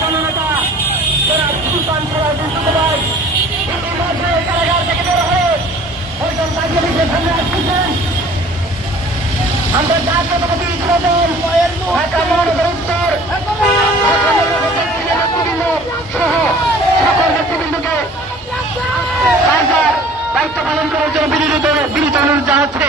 জননেতা যারা সুলতান সিরাজুল ভাই ইতিমধ্যে কারাগার থেকে বের হয়ে একজন বাংলাদেশের সামনে আসছেন। আমরা জাতীয়তাবাদী যুবদল ঢাকা মহানগর উত্তর সহ সকল নেতৃবৃন্দকে কার্যার দায়িত্ব পালন করার জন্য বিনীত অনুরোধ জানাচ্ছে।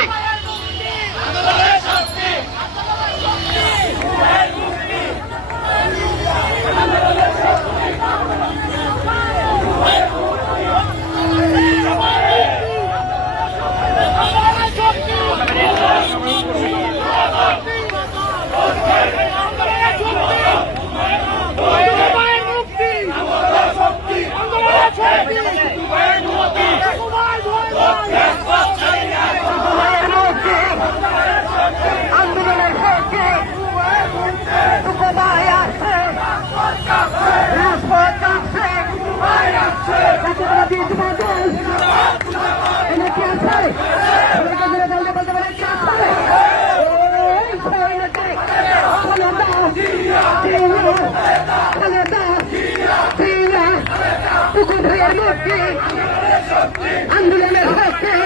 আন্দোলনের শক্তি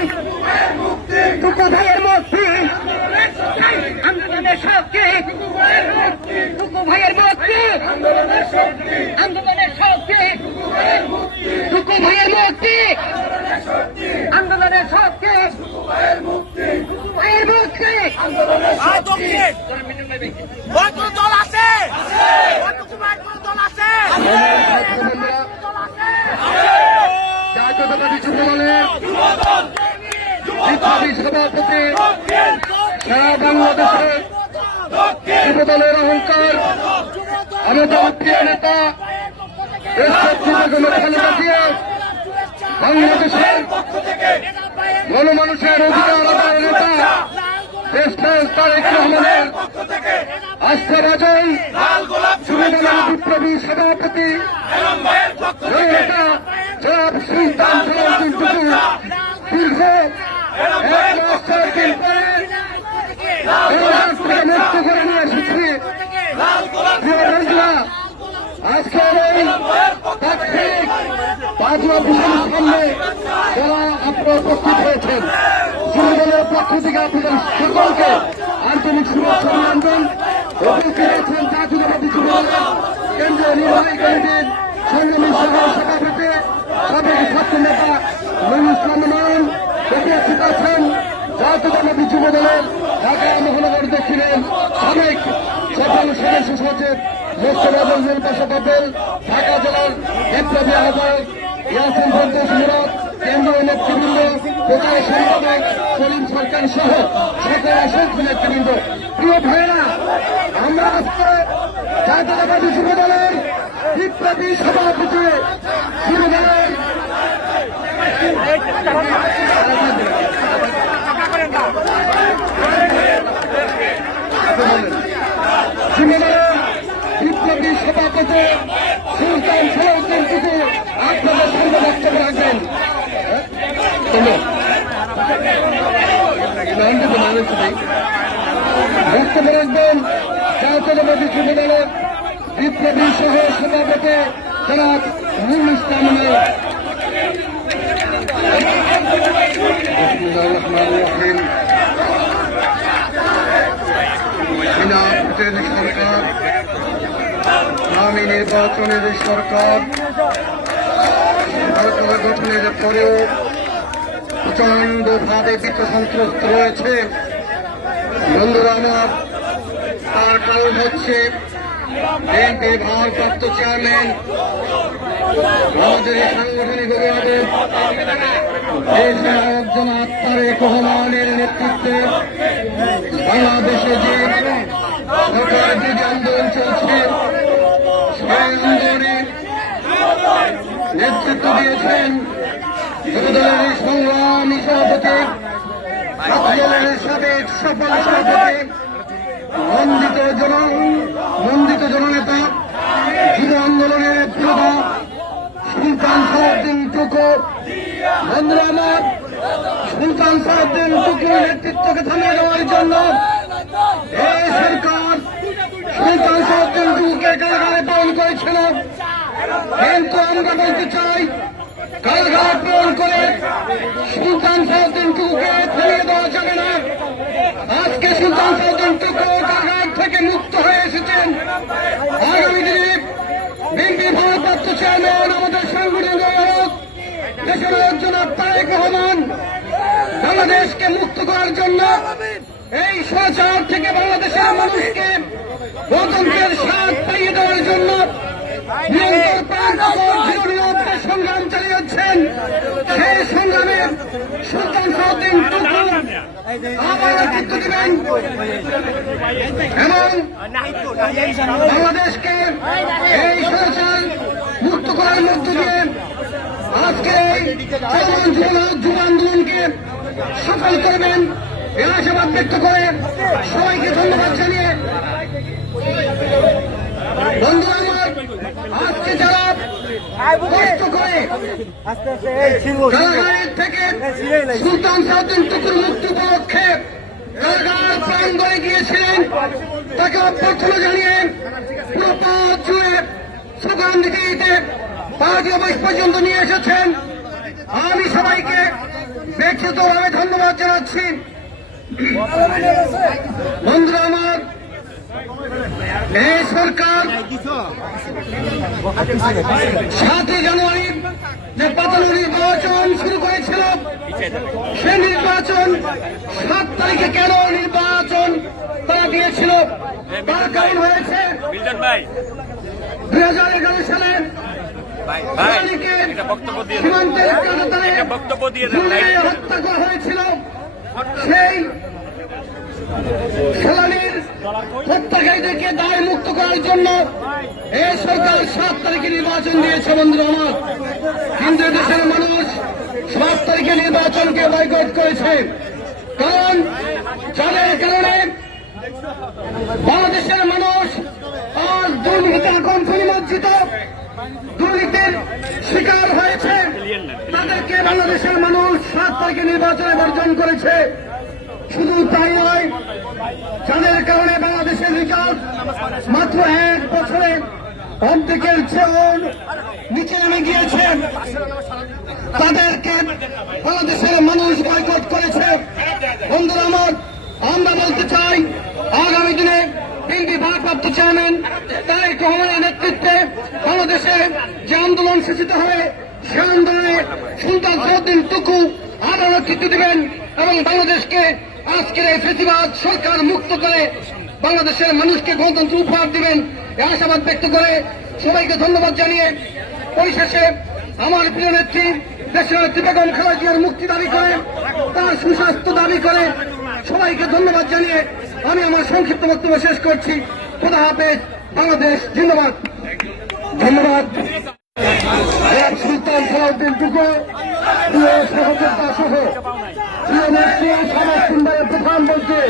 টুকু ভাইয়ের মুক্তি, আন্দোলনের শক্তি টুকু ভাইয়ের মুক্তি, আন্দোলনের শক্তি টুকু ভাইয়ের মুক্তি, আন্দোলনের শক্তি ভাইয়ের মুক্তি। দল আছে, দল আছে। জাতীয়তাবাদী যুবদলের বিপ্লবী সভাপতি, সারা বাংলাদেশের যুবদলের অহংকার, আমাদের প্রিয় নেতা খালেদা জিয়া, বাংলাদেশের গণমানুষের অধিকার আদায়ের নেতা দেশনায়ক তারেক রহমানের আস্থাভাজন যুবদলের বিপ্লবী সভাপতি নেতা জনাব সুলতান সিরাজুল টুকু দীর্ঘ 1 মাস 4 দিন পরে মুক্ত করে নিয়ে এসেছি। আজকের এই তাৎক্ষণিক বাজুয়া ভূষণের সামনে যারা আপনারা উপস্থিত হয়েছেন, যুবদলের পক্ষ থেকে আপনাদের সকলকে আন্তরিক শুভেচ্ছা অভিনন্দন। উপস্থিত হয়েছেন জাতীয়তাবাদী যুবদলের কেন্দ্রীয় নির্বাহী কমিটির সংগ্রামী সভাপতি সাবেক ছাত্র নেতা নুরুল ইসলাম নয়ন, উপস্থিত আছেন জাতীয়তাবাদী যুবদলের ঢাকা মহানগর দক্ষিণের সাবেক সফল সদস্য সচিব মোস্তফা মঞ্জুর পাশা পাবেল, ঢাকা জেলার বিপ্লবী আহ্বায়ক ইয়াসিন ফেরদৌস মুরাদ, কেন্দ্রীয় নেতৃবৃন্দ, প্রচার সম্পাদক সলিম সরকার সহ সকল অসংখ্য নেতৃবৃন্দ। প্রিয় ভাইয়েরা, আমরা আজকে জাতীয়তাবাদী যুবদলের বিপ্লবী সভাপতি যুবদলের বিপ্লবী সভাপতি সুলতান সিরাজুল টুকু আপনাদের সামনে বক্তব্য রাখবেন। বক্তব্য রাখবেন জাতীয়তাবাদী যুবদলের বিপ্লবী সহ সভাপতি জনাব নুরুল ইসলাম নয়ন। সরকার আগামী নির্বাচনের সরকার সরকার গঠনের পরেও প্রচন্ডভাবে বিত্তসন্ত্রস্ত রয়েছে। বন্ধুরা আমার, তার কারণ হচ্ছে বিএনপির ভারপ্রাপ্ত চেয়ারম্যান আমাদের সাংগঠনিক অভিভাবক একজন তারেক রহমানের নেতৃত্বে বাংলাদেশে যে সরকার বিরোধী আন্দোলন চলছে, সেই আন্দোলনে নেতৃত্ব দিয়েছেন যুবদলের সংগ্রামী সভাপতি, দলের সাবেক সফল সভাপতি, মন্দিত জননেতা, যুব আন্দোলনের যোদ্ধা সুলতান সালাউদ্দিন টুকু। বন্ধুরা আমার, সুলতান সালাউদ্দিন টুকুর নেতৃত্বকে থামিয়ে দেওয়ার জন্য এই সরকার সুলতান সালাউদ্দিন দিয়েছিল, কিন্তু আমরা বলতে চাই কারাগার পূরণ করে সুলতান সাউদ্দিন টুকুকে ফিরিয়ে দেওয়া যাবে না। আজকে সুলতান সাউদ্দিন টুকু কারাগার থেকে মুক্ত হয়ে এসেছেন। আগামী দিনে বিএনপি ভারপ্রাপ্ত চেয়ারম্যান আমাদের সাংগঠনিক নায়ক দেশের একজন তারেক রহমান বাংলাদেশকে মুক্ত করার জন্য এই স্বৈরাচার থেকে বাংলাদেশের মানুষকে গণতন্ত্রের স্বাদ পাইয়ে দেওয়ার জন্য নিরন্তর প্রাণপণ সংগ্রাম চালিয়ে যাচ্ছেন। সেই সংগ্রামে সুলতান সাউদ্দিন টুকু আবার নেতৃত্ব দিবেন এবং বাংলাদেশকে এই স্বৈরাচার মুক্ত করার মধ্য দিয়ে আজকে এই যুব আন্দোলনকে সফল করবেন এই আশাবাদ ব্যক্ত করে সবাইকে ধন্যবাদ জানিয়ে বন্ধুরা আমার, আজকে যারা কষ্ট করে কারাগারের থেকে সুলতান সাউদ্দিন টুকুর মুক্তি উপলক্ষে কারাগার প্রাঙ্গণে গিয়েছিলেন, তাকে অভ্যর্থনা জানিয়ে পুরো পথ জুড়ে স্লোগান দিতে দিতে পার্টি অফিস পর্যন্ত নিয়ে এসেছেন। আমি সবাইকে ব্যক্তিগতভাবে ধন্যবাদ জানাচ্ছি। বন্ধুরা আমার, এই সরকার 7 জানুয়ারি যে পাতানো নির্বাচন শুরু করেছিল, সে নির্বাচন 7 তারিখে কেন নির্বাচন তারা দিয়েছিল, তার কারণ হয়েছে 2011 সালে সীমান্তের হত্যা করা হয়েছিল। সেই সেলানির হত্যাকারীদেরকে দায় মুক্ত করার জন্য এই সরকার 7 তারিখে নির্বাচন দিয়েছে বন্ধুরা আমার, কিন্তু দেশের মানুষ 7 তারিখে নির্বাচনকে বয়কট করেছে। কারণ যাদের কারণে বাংলাদেশের মানুষ আজ দুর্নীতিতে আকণ্ঠ নিমজ্জিত, দুর্নীতির শিকার হয়েছে, তাদেরকে বাংলাদেশের মানুষ 7 তারিখে নির্বাচনে বর্জন করেছে। শুধু তাই নয়, যাদের কারণে বাংলাদেশের রিজার্ভ মাত্র 1 বছরে অর্ধেকের চেয়েও নিচে নেমে গিয়েছে, তাদেরকে বাংলাদেশের মানুষ বয়কট করেছে। বন্ধুরা আমার, আমরা বলতে চাই আগামী দিনে বিএনপি ভারপ্রাপ্ত চেয়ারম্যান তারেক রহমানের নেতৃত্বে বাংলাদেশে যে আন্দোলন সূচিত হবে, সে আন্দোলনে সুলতান সাউদ্দিন টুকু আরো নেতৃত্ব দিবেন এবং বাংলাদেশকে আজকের এই ফেসিবাদ সরকার মুক্ত করে বাংলাদেশের মানুষকে গণতন্ত্র উপহার দিবেন এই আশাবাদ ব্যক্ত করে সবাইকে ধন্যবাদ জানিয়ে পরিশেষে আমার প্রিয় নেত্রী দেশের নেত্রী বেগম খালেদা জিয়ার মুক্তি দাবি করে, তার সুস্বাস্থ্য দাবি করে সবাইকে ধন্যবাদ জানিয়ে আমি আমার সংক্ষিপ্ত বক্তব্য শেষ করছি। খোদা হাফেজ, বাংলাদেশ জিন্দাবাদ। ধন্যবাদ। সুলতান সাউদ্দিন টুকু প্রিয় সহযোদ্ধা সহ প্রিয় নেত্রী সমাজসুন্দরের প্রধানমন্ত্রী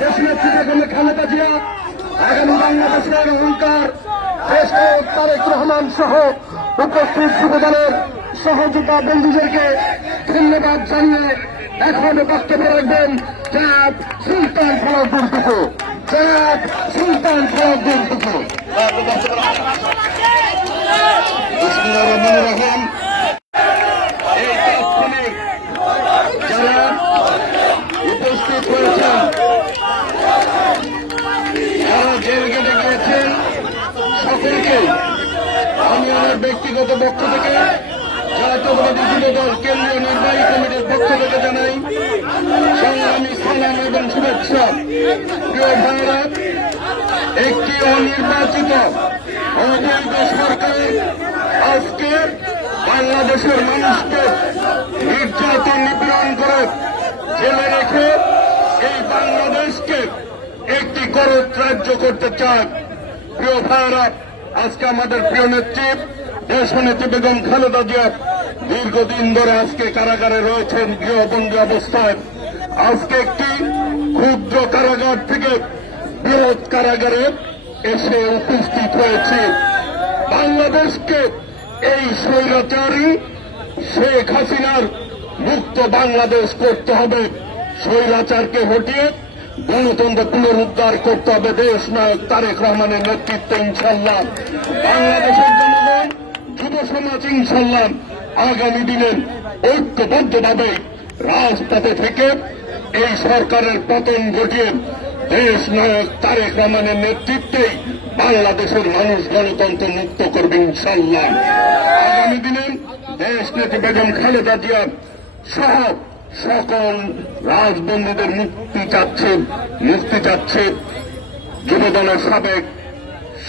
দেশ নেত্রী বেগম খালেদা জিয়া, আগামী বাংলাদেশের অহংকার দেশ তারেক রহমান সহ উপস্থিত যুবদলের সহযোদ্ধা বন্ধুদেরকে ধন্যবাদ জানিয়ে এখন বক্তব্য রাখবেন জনাব সুলতান সাউদ্দিন টুকু। জনাব সুলতান সাউদ্দিন টুকু। রহমান এই তাৎক্ষণিক যারা উপস্থিত হয়েছেন, যারা জেল গেটে গিয়েছেন, সকলকে আমি আমার ব্যক্তিগত পক্ষ থেকে জাতীয়তাবাদী যুবদল কেন্দ্রীয় নির্বাহী কমিটির পক্ষ থেকে জানাই সংগ্রামী সালাম এবং শুভেচ্ছা। প্রিয় ভাইরা, একটি অনির্বাচিত অবৈধ সরকার আজকে বাংলাদেশের মানুষকে নির্যাতন নিপীড়ন করে জেলে রেখে এই বাংলাদেশকে একটি করত রাজ্য করতে চায়। প্রিয় ভাইরা, আজকে আমাদের প্রিয় নেত্রী দেশনেত্রী বেগম খালেদা জিয়া দীর্ঘদিন ধরে আজকে কারাগারে রয়েছেন গৃহবন্দী অবস্থায়। আজকে একটি ক্ষুদ্র কারাগার থেকে বৃহৎ কারাগারে এসে উপস্থিত হয়েছে। বাংলাদেশকে এই স্বৈরাচারী শেখ হাসিনার মুক্ত বাংলাদেশ করতে হবে। স্বৈরাচারকে হটিয়ে গণতন্ত্র পুনরুদ্ধার করতে হবে দেশ নায়ক তারেক রহমানের নেতৃত্বে ইনশাল্লাহ। বাংলাদেশের জনগণ, যুব সমাজ ইনশাল্লাহ আগামী দিনে ঐক্যবদ্ধভাবে রাজপথে থেকে এই সরকারের পতন ঘটিয়ে দেশ নায়ক তারেক রহমানের নেতৃত্বেই বাংলাদেশের মানুষ গণতন্ত্র মুক্ত করবে ইনশাল্লাহ। আগামী দিনে দেশ নেত্রী বেগম খালেদা জিয়া সহ সকল রাজবন্দীদের মুক্তি চাচ্ছে যুবদলের সাবেক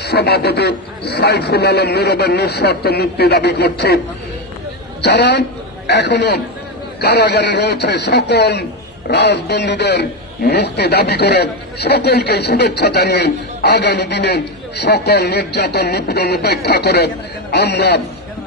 সভাপতি সাইফুল আলম নীরবের নিঃশর্ত মুক্তি দাবি করছে। যারা এখনো কারাগারে রয়েছে সকল রাজবন্দীদের মুক্তি দাবি করে সকলকে শুভেচ্ছা জানিয়ে আগামী দিনে সকল নির্যাতন নিপীড়ন উপেক্ষা করে আমরা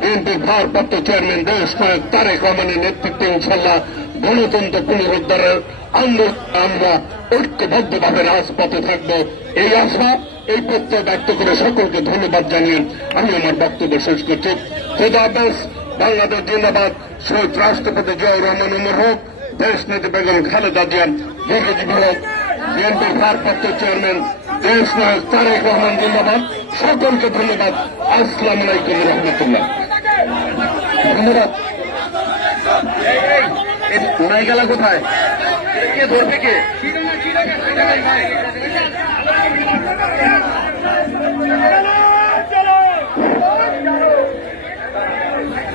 বিএনপির ভারপ্রাপ্ত চেয়ারম্যান দেশ নায়ক তারেক রহমানের নেতৃত্বে ইনশাল্লাহ গণতন্ত্র পুনরুদ্ধারের আন্দোলন আমরা ঐক্যবদ্ধভাবে রাজপথে থাকবো এই আশা এই প্রত্যয় ব্যক্ত করে সকলকে ধন্যবাদ জানিয়ে আমি আমার বক্তব্য শেষ করছি। খোদা হাফেজ। বাংলাদেশ জিন্দাবাদ। শহীদ রাষ্ট্রপতি জিয়াউর রহমান উমর হোক। দেশ নেত্রী বেগম খালেদা জিয়া দীর্ঘজীবী হোক। বিএনপির ভারপ্রাপ্ত চেয়ারম্যান দেশ নায়ক তারেক রহমান জিন্দাবাদ। সকলকে ধন্যবাদ। আসসালামু আলাইকুম রহমতুল্লাহ। ধন্যবাদ। নাইগালা কোথায়? কে ধরবে কে?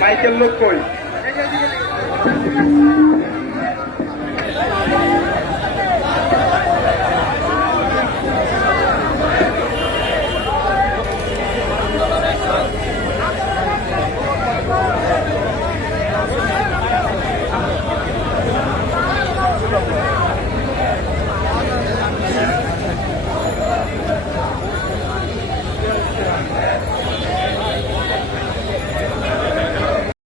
মাইকেল লোক কই?